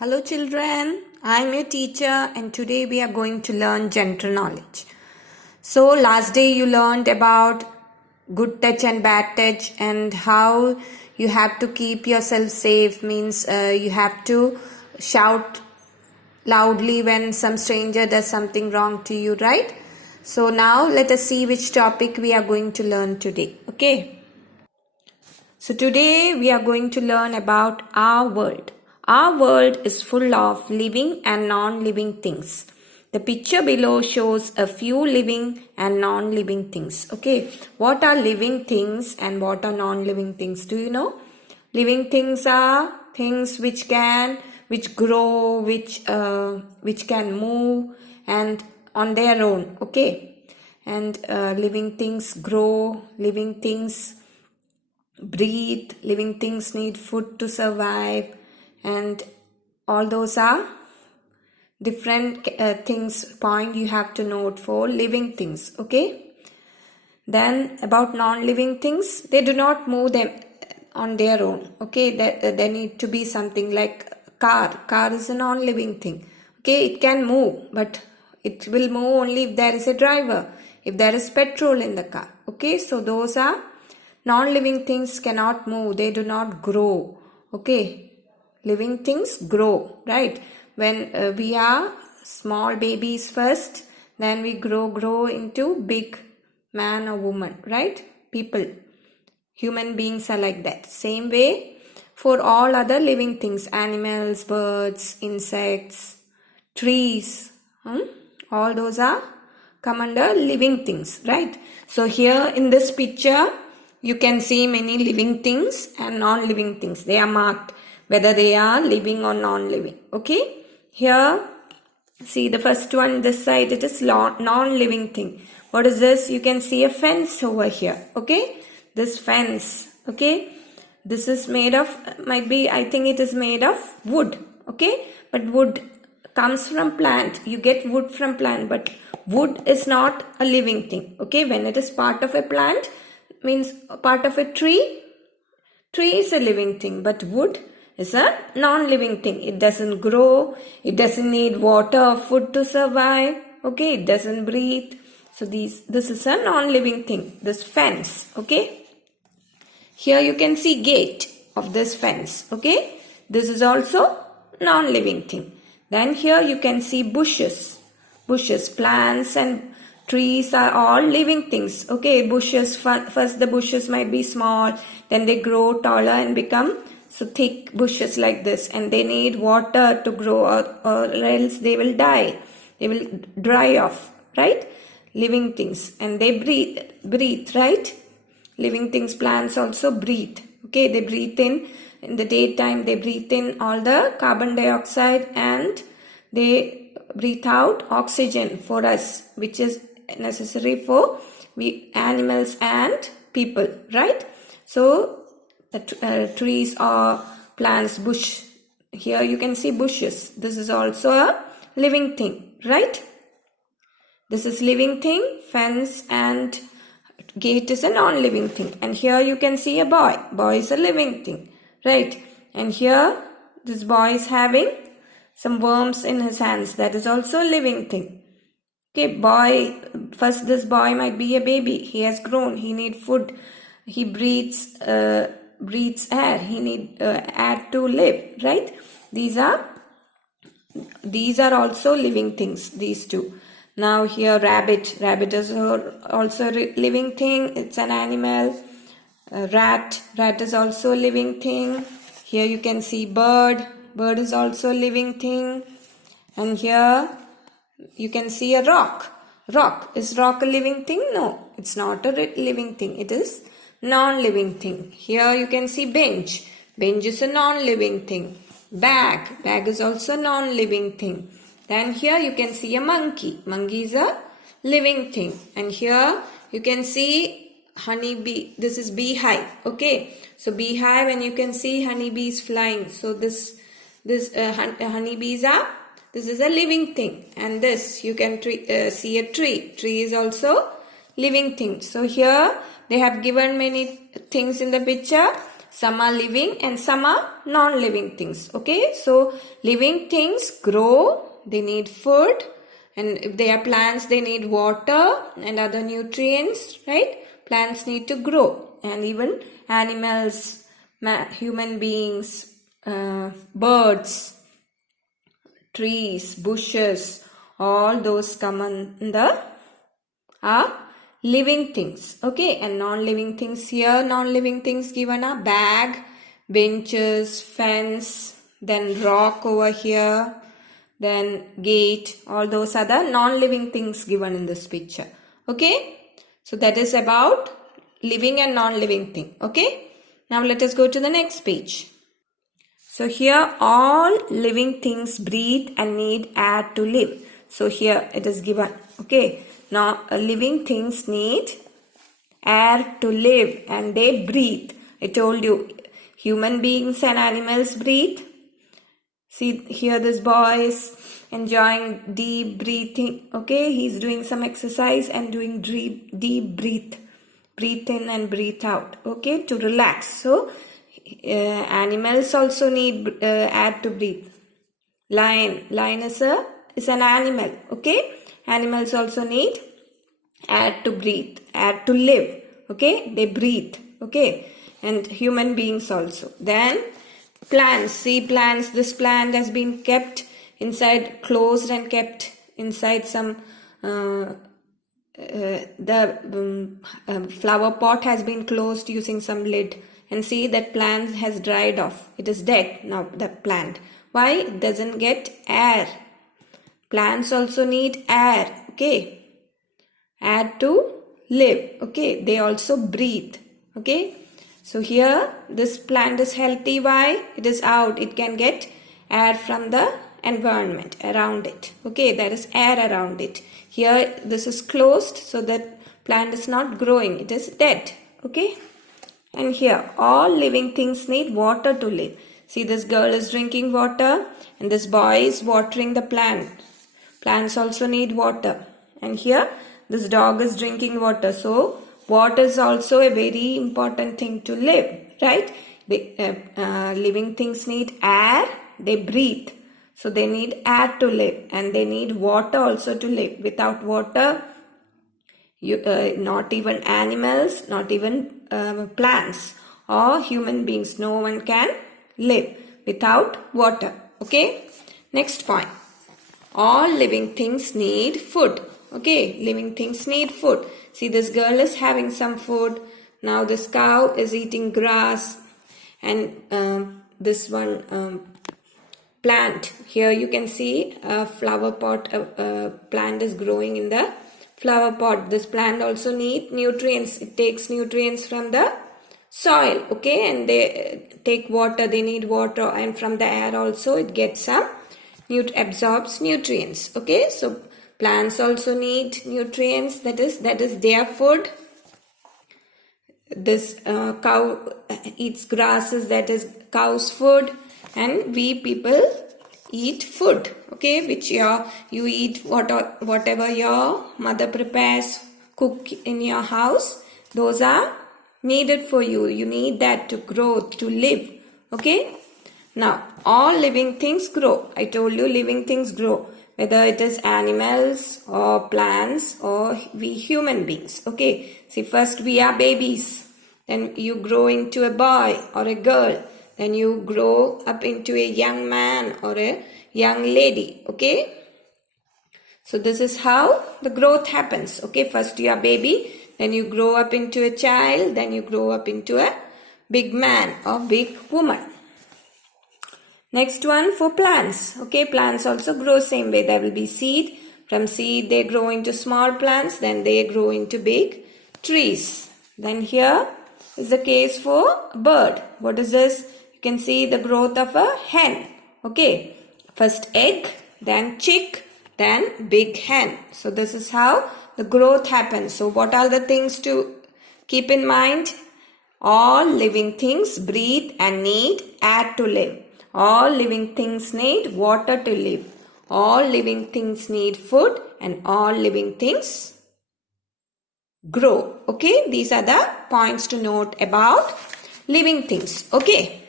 Hello children, I am your teacher and today we are going to learn general knowledge. So last day you learned about good touch and bad touch and how you have to keep yourself safe, means you have to shout loudly when some stranger does something wrong to you, right? So now let us see which topic we are going to learn today, okay? So today we are going to learn about our world. Our world is full of living and non-living things. The picture below shows a few living and non-living things. Okay, what are living things and what are non-living things? Do you know? Living things are things which grow, which can move and on their own. Okay, and living things grow, living things breathe, living things need food to survive, and all those are different things point you have to note for living things. Okay, then about non-living things, they do not move them on their own. Okay, there need to be something like car is a non-living thing. Okay, it can move but it will move only if there is a driver, if there is petrol in the car. Okay, so those are non-living things, cannot move, they do not grow. Okay, living things grow, right? When we are small babies first, then we grow into big man or woman, right? People, human beings are like that. Same way for all other living things, animals, birds, insects, trees, all those are come under living things, right? So here in this picture you can see many living things and non-living things. They are marked whether they are living or non-living. Okay, here see the first one, this side, it is non-living thing. What is this? You can see a fence over here. Okay, this fence. Okay, this is made of, might be, I think it is made of wood. Okay, but wood comes from plant. You get wood from plant, but wood is not a living thing. Okay, when it is part of a plant, means part of a tree is a living thing, but wood is a non-living thing. It doesn't grow, it doesn't need water or food to survive. Okay, it doesn't breathe. So this is a non-living thing, this fence. Okay, here you can see gate of this fence. Okay, this is also non-living thing. Then here you can see bushes, plants and trees are all living things. Okay, bushes, first the bushes might be small, then they grow taller and become so thick bushes like this, and they need water to grow or else they will die, they will dry off, right? Living things, and they breathe, right? Living things, plants also breathe. Okay, they breathe in the daytime, they breathe in all the carbon dioxide and they breathe out oxygen for us, which is necessary for we animals and people, right? So trees or plants, bush, here you can see bushes, this is also a living thing, right? This is living thing, fence, and gate is a non-living thing. And here you can see a boy is a living thing, right? And here this boy is having some worms in his hands, that is also a living thing. Okay, boy, first this boy might be a baby, he has grown, he need food, he breathes air, he need air to live, right? These are also living things, these two. Now here rabbit is also a living thing, it's an animal. Rat is also a living thing. Here you can see bird is also a living thing. And here you can see a rock. Is rock a living thing? No, it's not a living thing, it is non-living thing. Here you can see bench is a non-living thing. Bag is also a non-living thing. Then here you can see a monkey is a living thing. And here you can see honeybee, this is beehive. Okay, so beehive, and you can see honeybees flying. So this honeybees are, this is a living thing. And this you can see a tree is also living thing. So here they have given many things in the picture. Some are living and some are non-living things. Okay, so living things grow, they need food, and if they are plants, they need water and other nutrients, right? Plants need to grow, and even animals, human beings, birds, trees, bushes, all those come under are living things. Okay, and non-living things here, non-living things given are bag, benches, fence, then rock over here, then gate. All those are the non-living things given in this picture. Okay, so that is about living and non-living thing. Okay, now let us go to the next page. So here all living things breathe and need air to live. So here it is given. Okay, now living things need air to live and they breathe. I told you human beings and animals breathe. See here this boy is enjoying deep breathing. Okay, he's doing some exercise and doing deep breathe. Breathe in and breathe out. Okay, to relax. So animals also need air to breathe. Lion is an animal. Okay, animals also need air to breathe, air to live. Okay, they breathe. Okay, and human beings also. Then plants, see plants, this plant has been kept inside, closed and kept inside some flower pot has been closed using some lid, and see that plant has dried off. It is dead now, the plant. Why? It doesn't get air. Plants also need air. Okay, air to live. Okay, they also breathe. Okay, so here this plant is healthy. Why? It is out. It can get air from the environment around it. Okay, there is air around it. Here this is closed, so that plant is not growing. It is dead. Okay, and here all living things need water to live. See, this girl is drinking water and this boy is watering the plant. Plants also need water. And here this dog is drinking water. So water is also a very important thing to live, right? Living things need air, they breathe. So they need air to live and they need water also to live. Without water, not even animals, not even plants or human beings, no one can live without water. Okay, next point. All living things need food. Okay, living things need food. See, this girl is having some food. Now this cow is eating grass, and this one plant. Here you can see a flower pot. Plant is growing in the flower pot. This plant also needs nutrients. It takes nutrients from the soil. Okay, and they take water. They need water, and from the air also it gets some absorbs nutrients. Okay, so plants also need nutrients. That is their food. This cow eats grasses. That is cow's food, and we people eat food. Okay, which you eat whatever your mother prepares, cook in your house. Those are needed for you. You need that to grow, to live. Okay. Now, all living things grow. I told you living things grow. Whether it is animals or plants or we human beings. Okay. See, first we are babies. Then you grow into a boy or a girl. Then you grow up into a young man or a young lady. Okay. So this is how the growth happens. Okay. First you are baby. Then you grow up into a child. Then you grow up into a big man or big woman. Next one for plants. Okay, plants also grow same way. There will be seed. From seed they grow into small plants. Then they grow into big trees. Then here is the case for bird. What is this? You can see the growth of a hen. Okay, first egg, then chick, then big hen. So this is how the growth happens. So what are the things to keep in mind? All living things breathe and need air to live. All living things need water to live. All living things need food, and all living things grow. Okay, these are the points to note about living things. Okay.